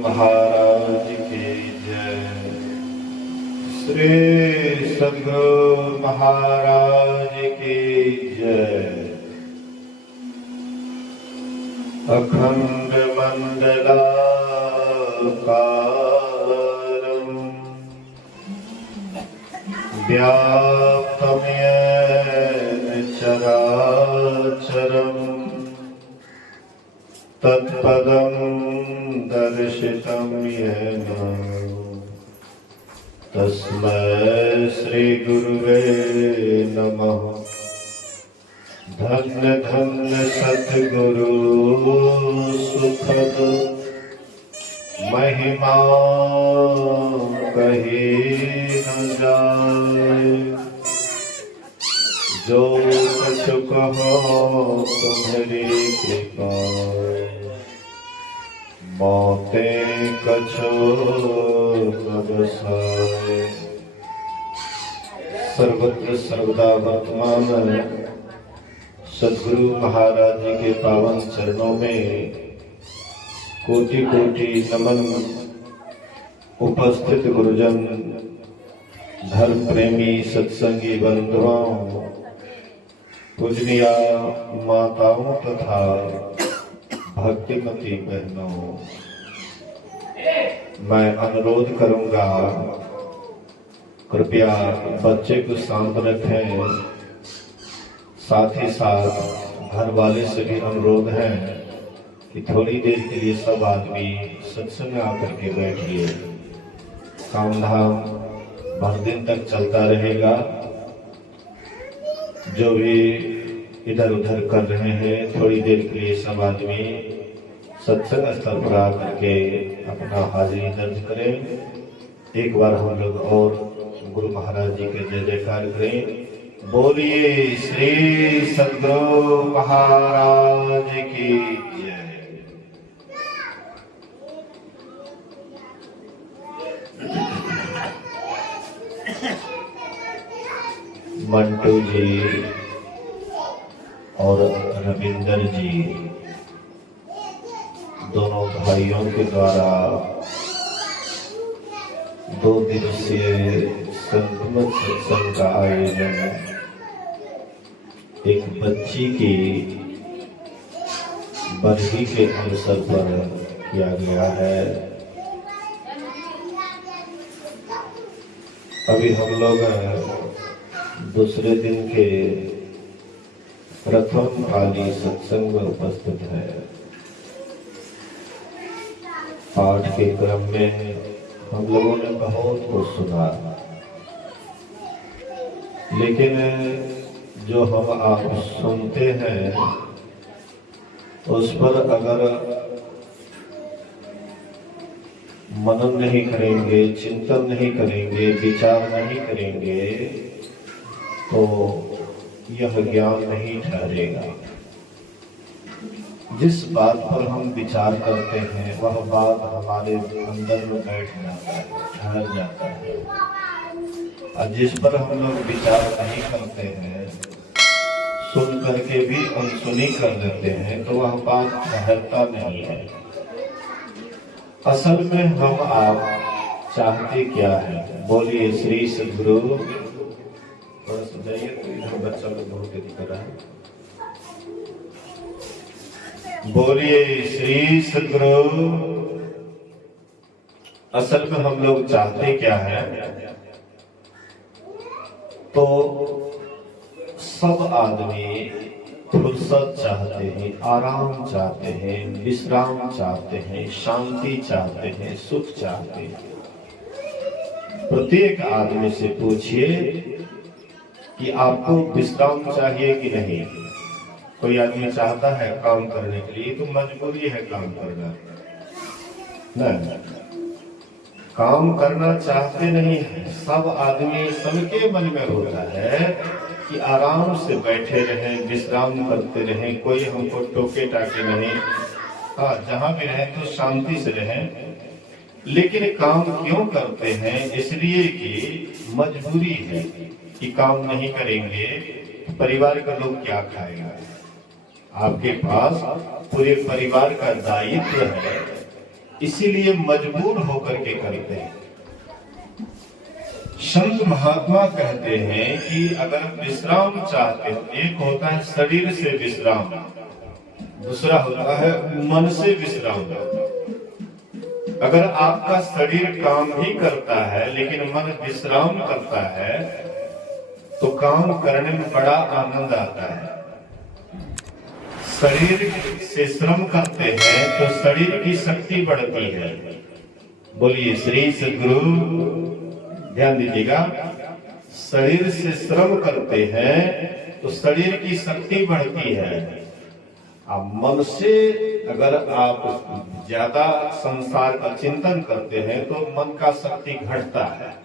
महाराज की जय। श्री सद्गुरु महाराज की जय। अखंड मंडलाकारं व्याप्तं येन चराचरम् तत्पदं दर्शितं येन तस्मै श्री गुरुवे नमः। धन्य धन्य सद्गुरु सुखद महिमा कही न जाए। जो कछु कहो तुम्हारी कृपा मोते कछु न बसाए। सर्वत्र सर्वदा वर्तमान सद्गुरु महाराज जी के पावन चरणों में कोटि कोटि नमन। उपस्थित गुरुजन, धर्म प्रेमी सत्संगी बंधुओं, पूजनीय माताओं तथा भक्तिमती बहनों, मैं अनुरोध करूंगा कृपया बच्चे को शांत रखें। साथ ही साथ घर वाले से भी अनुरोध है कि थोड़ी देर के लिए सब आदमी सत्संग में आकर के बैठिए। काम धाम भर दिन तक चलता रहेगा। जो भी इधर उधर कर रहे हैं, थोड़ी देर के लिए सब आदमी सत्संग स्थल पर आकर के अपना हाजिरी दर्ज करें। एक बार हम लोग और गुरु महाराज जी के जय जयकार करें। बोलिए श्री सद्गुरु महाराज की जय। मंटू जी और रविंदर जी दोनों भाइयों के द्वारा 2 दिवसीय संतमत सत्संग का आयोजन एक बच्ची की बरसी के अवसर पर किया गया है। अभी हम लोग दूसरे दिन के प्रथम पाली सत्संग में उपस्थित है। पाठ के क्रम में हम लोगों ने बहुत कुछ सुना, लेकिन जो हम आप सुनते हैं उस पर अगर मनन नहीं करेंगे, चिंतन नहीं करेंगे, विचार नहीं करेंगे तो यह ज्ञान नहीं ठहरेगा। जिस बात पर हम विचार करते हैं वह बात हमारे अंदर में बैठ जाता है, ठहर जाता है। और जिस पर हम लोग विचार नहीं करते हैं, सुन करके भी अनसुनी कर देते हैं, तो वह बात ठहरता नहीं है। असल में हम आप चाहते क्या है? बोलिए श्री सद्गुरु। थोड़ा सजाइए तो इधर बच्चा लोग बहुत दिख रहा है। बोलिए श्री सद्गुरु। असल में हम लोग चाहते क्या है? तो सब आदमी फुर्सत चाहते हैं, आराम चाहते हैं, विश्राम चाहते हैं, शांति चाहते हैं, सुख चाहते हैं। प्रत्येक आदमी से पूछिए कि आपको विश्राम चाहिए कि नहीं। कोई आदमी चाहता है काम करने के लिए, तो मजबूरी है काम करना। नहीं, काम करना चाहते नहीं है। सब आदमी, सबके मन में होता है कि आराम से बैठे रहें, विश्राम करते रहें, कोई हमको टोके टाके नहीं। हाँ, जहाँ भी रहें तो शांति से रहें। लेकिन काम क्यों करते हैं? इसलिए कि मजबूरी है कि काम नहीं करेंगे परिवार का लोग क्या खाएगा। आपके पास पूरे परिवार का दायित्व है, इसीलिए मजबूर होकर के करते हैं। संत महात्मा कहते हैं कि अगर विश्राम चाहते हो, एक होता है शरीर से विश्राम, दूसरा होता है मन से विश्राम। अगर आपका शरीर काम भी करता है लेकिन मन विश्राम करता है तो काम करने में बड़ा आनंद आता है। शरीर से श्रम करते हैं तो शरीर की शक्ति बढ़ती है। बोलिए श्री सद्गुरु, ध्यान दीजिएगा। शरीर से श्रम करते हैं तो शरीर की शक्ति बढ़ती है। अब मन से अगर आप ज्यादा संसार का चिंतन करते हैं तो मन का शक्ति घटता है।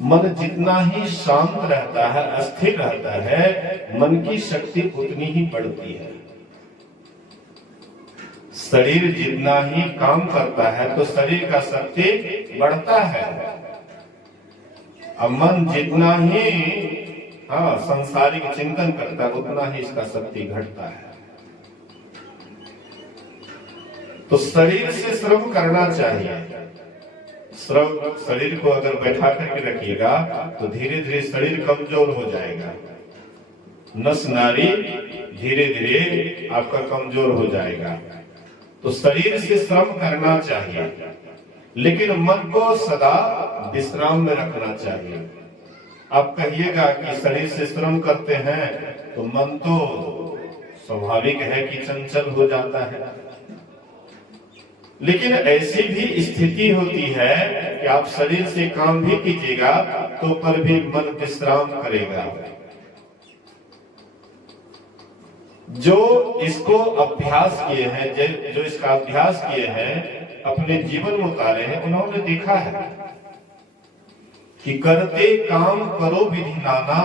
मन जितना ही शांत रहता है, अस्थिर रहता है, मन की शक्ति उतनी ही बढ़ती है। शरीर जितना ही काम करता है तो शरीर का शक्ति बढ़ता है। अब मन जितना ही संसारिक चिंतन करता है उतना ही इसका शक्ति घटता है। तो शरीर से श्रम करना चाहिए। श्रम, शरीर को अगर बैठा करके रखिएगा तो धीरे धीरे शरीर कमजोर हो जाएगा। नस नाड़ी धीरे धीरे आपका कमजोर हो जाएगा। तो शरीर से श्रम करना चाहिए लेकिन मन को सदा विश्राम में रखना चाहिए। आप कहिएगा कि शरीर से श्रम करते हैं तो मन तो स्वाभाविक है कि चंचल हो जाता है, लेकिन ऐसी भी स्थिति होती है कि आप शरीर से काम भी कीजिएगा तो पर भी मन विश्राम करेगा। जो इसको अभ्यास किए हैं, जो इसका अभ्यास किए हैं, अपने जीवन में उतारे हैं, उन्होंने देखा है कि करते काम करो विधि नाना,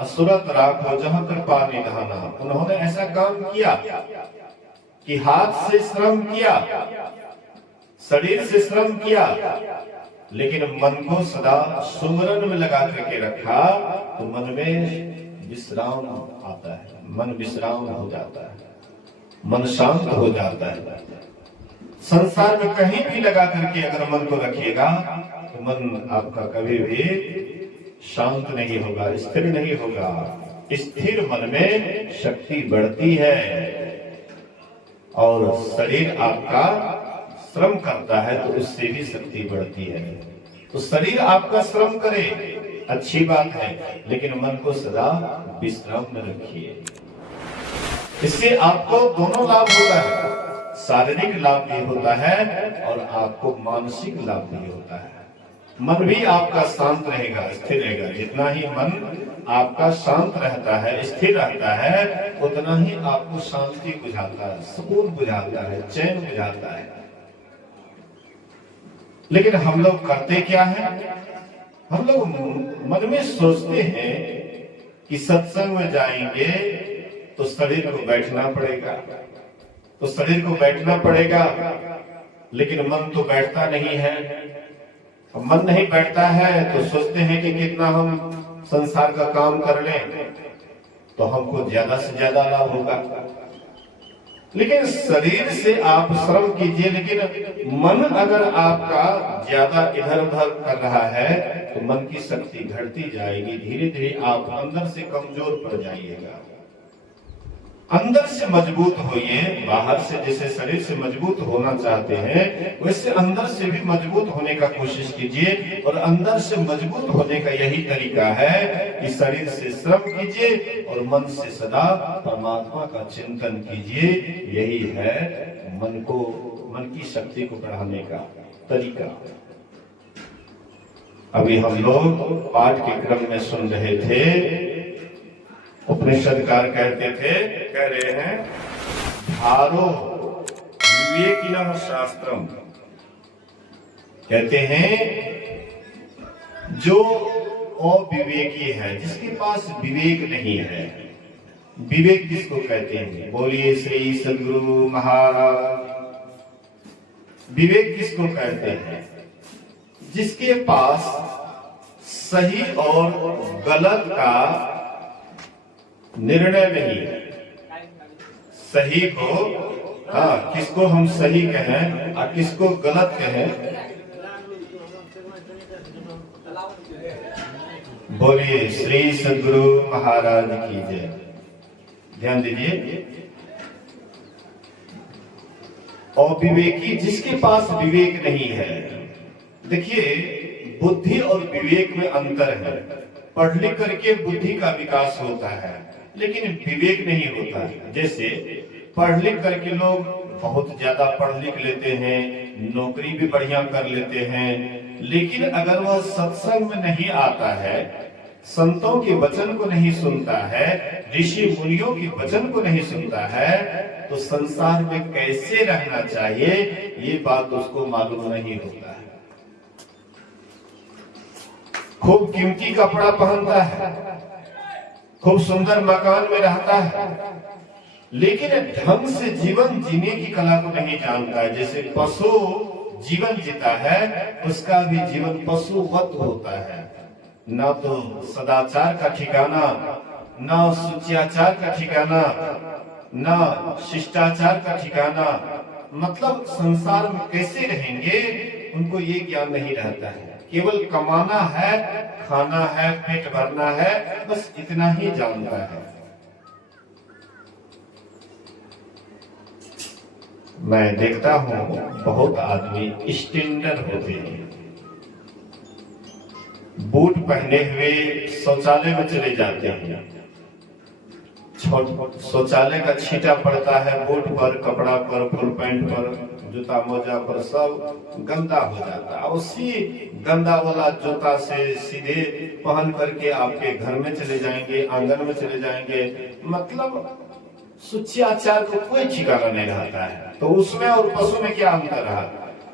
असुरत राखो जहाँ कृपा निधाना। उन्होंने ऐसा काम किया कि हाथ से श्रम किया, शरीर से श्रम किया, लेकिन मन को सदा सुमरन में लगा करके रखा तो मन में विश्राम आता है, मन विश्राम हो जाता है, मन शांत हो जाता है। संसार में कहीं भी लगा करके अगर मन को रखिएगा तो मन आपका कभी भी शांत नहीं होगा, स्थिर नहीं होगा। स्थिर मन में शक्ति बढ़ती है और शरीर आपका श्रम करता है तो उससे भी शक्ति बढ़ती है। तो शरीर आपका श्रम करे अच्छी बात है, लेकिन मन को सदा विश्राम में रखिए। इससे आपको दोनों लाभ होता है, शारीरिक लाभ भी होता है और आपको मानसिक लाभ भी होता है। मन भी आपका शांत रहेगा, स्थिर रहेगा। जितना ही मन आपका शांत रहता है, स्थिर रहता है, उतना ही आपको शांति बुझाता है, सुकून बुझाता है, चैन बुझाता है। लेकिन हम लोग करते क्या है? हम लोग मन में सोचते हैं कि सत्संग में जाएंगे तो शरीर को बैठना पड़ेगा, तो शरीर को बैठना पड़ेगा, लेकिन मन तो बैठता नहीं है। मन नहीं बैठता है तो सोचते हैं कि कितना हम संसार का काम कर लें तो हमको ज्यादा से ज्यादा लाभ होगा। लेकिन शरीर से आप श्रम कीजिए, लेकिन मन अगर आपका ज्यादा इधर उधर कर रहा है तो मन की शक्ति घटती जाएगी। धीरे धीरे आप अंदर से कमजोर पड़ जाइएगा। अंदर से मजबूत होइए। बाहर से जैसे शरीर से मजबूत होना चाहते हैं वैसे अंदर से भी मजबूत होने का कोशिश कीजिए। और अंदर से मजबूत होने का यही तरीका है कि शरीर से श्रम कीजिए और मन से सदा परमात्मा का चिंतन कीजिए। यही है मन की शक्ति को बढ़ाने का तरीका। अभी हम लोग पाठ के क्रम में सुन रहे थे, उपनिषदकार कह रहे हैं, धारो विवेकिनः शास्त्रम। कहते हैं जो अविवेकी है, जिसके पास विवेक नहीं है। विवेक किसको कहते हैं? बोलिए श्री सद्गुरु महाराज। विवेक किसको कहते हैं? जिसके पास सही और गलत का निर्णय नहीं है, सही को हाँ, किसको हम सही कहें और किसको गलत कहें। बोलिए श्री सद्गुरु महाराज की जय। ध्यान दीजिए, अविवेकी जिसके पास विवेक नहीं है, देखिए बुद्धि और विवेक में अंतर है। पढ़ लिख करके बुद्धि का विकास होता है लेकिन विवेक नहीं होता है। जैसे पढ़ लिख करके लोग बहुत ज्यादा पढ़ लिख लेते हैं, नौकरी भी बढ़िया कर लेते हैं, लेकिन अगर वह सत्संग में नहीं आता है, संतों के वचन को नहीं सुनता है, ऋषि मुनियों के वचन को नहीं सुनता है, तो संसार में कैसे रहना चाहिए ये बात उसको मालूम नहीं होता है। खूब कीमती कपड़ा पहनता है, खूब सुंदर मकान में रहता है, लेकिन ढंग से जीवन जीने की कला को नहीं जानता है। जैसे पशु जीवन जीता है, उसका भी जीवन पशुवत होता है। ना तो सदाचार का ठिकाना, ना सुचियाचार का ठिकाना, ना शिष्टाचार का ठिकाना। मतलब संसार में कैसे रहेंगे उनको ये ज्ञान नहीं रहता है। केवल कमाना है, खाना है, पेट भरना है, बस इतना ही जानता है। मैं देखता हूँ बहुत आदमी स्टैंडर्ड होते हैं, बूट पहने हुए शौचालय में चले जाते हैं, शौचालय का छींटा पड़ता है बूट पर, कपड़ा पर, फुल पैंट पर, जूता मोजा पर, सब गंदा हो जाता है। उसी गंदा वाला जूता से सीधे पहन करके आपके घर में चले जाएंगे, आंगन में चले जाएंगे। मतलब सुचियाचार को कोई ठिकाना नहीं रहता है। तो उसमें और पशु में क्या अंतर रहा?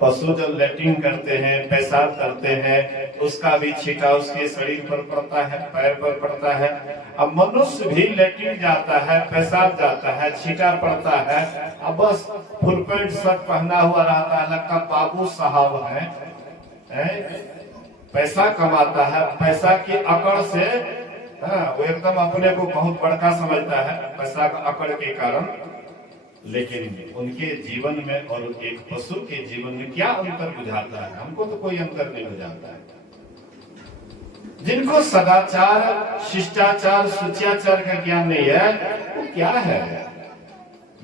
पशु जब लैट्रिन करते हैं, पेशाब करते हैं, उसका भी छींटा उसके शरीर पर पड़ता है, पैर पर पड़ता है। अब मनुष्य भी लैट्रिन जाता है, पेशाब जाता है, छींटा पड़ता है, अब बस फुल पैंट शर्ट पहना हुआ रहता है, लगता बाबू साहब है, पैसा कमाता है, पैसा की अकड़ से वो एकदम अपने को बहुत बड़का समझता है पैसा का अकड़ के कारण। लेकिन उनके जीवन में और एक पशु के जीवन में क्या अंतर बुझाता है? हमको तो कोई अंतर नहीं बुझाता है। जिनको सदाचार, शिष्टाचार, सुचियाचार का ज्ञान नहीं है, वो क्या है?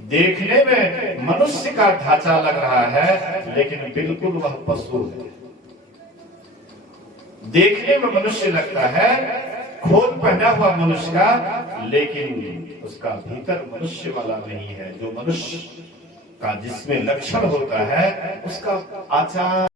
देखने में मनुष्य का ढांचा लग रहा है लेकिन बिल्कुल वह पशु है। देखने में मनुष्य लगता है, खोल पहना हुआ मनुष्य का, लेकिन उसका भीतर मनुष्य वाला नहीं है। जो मनुष्य का जिसमें लक्षण होता है उसका आचार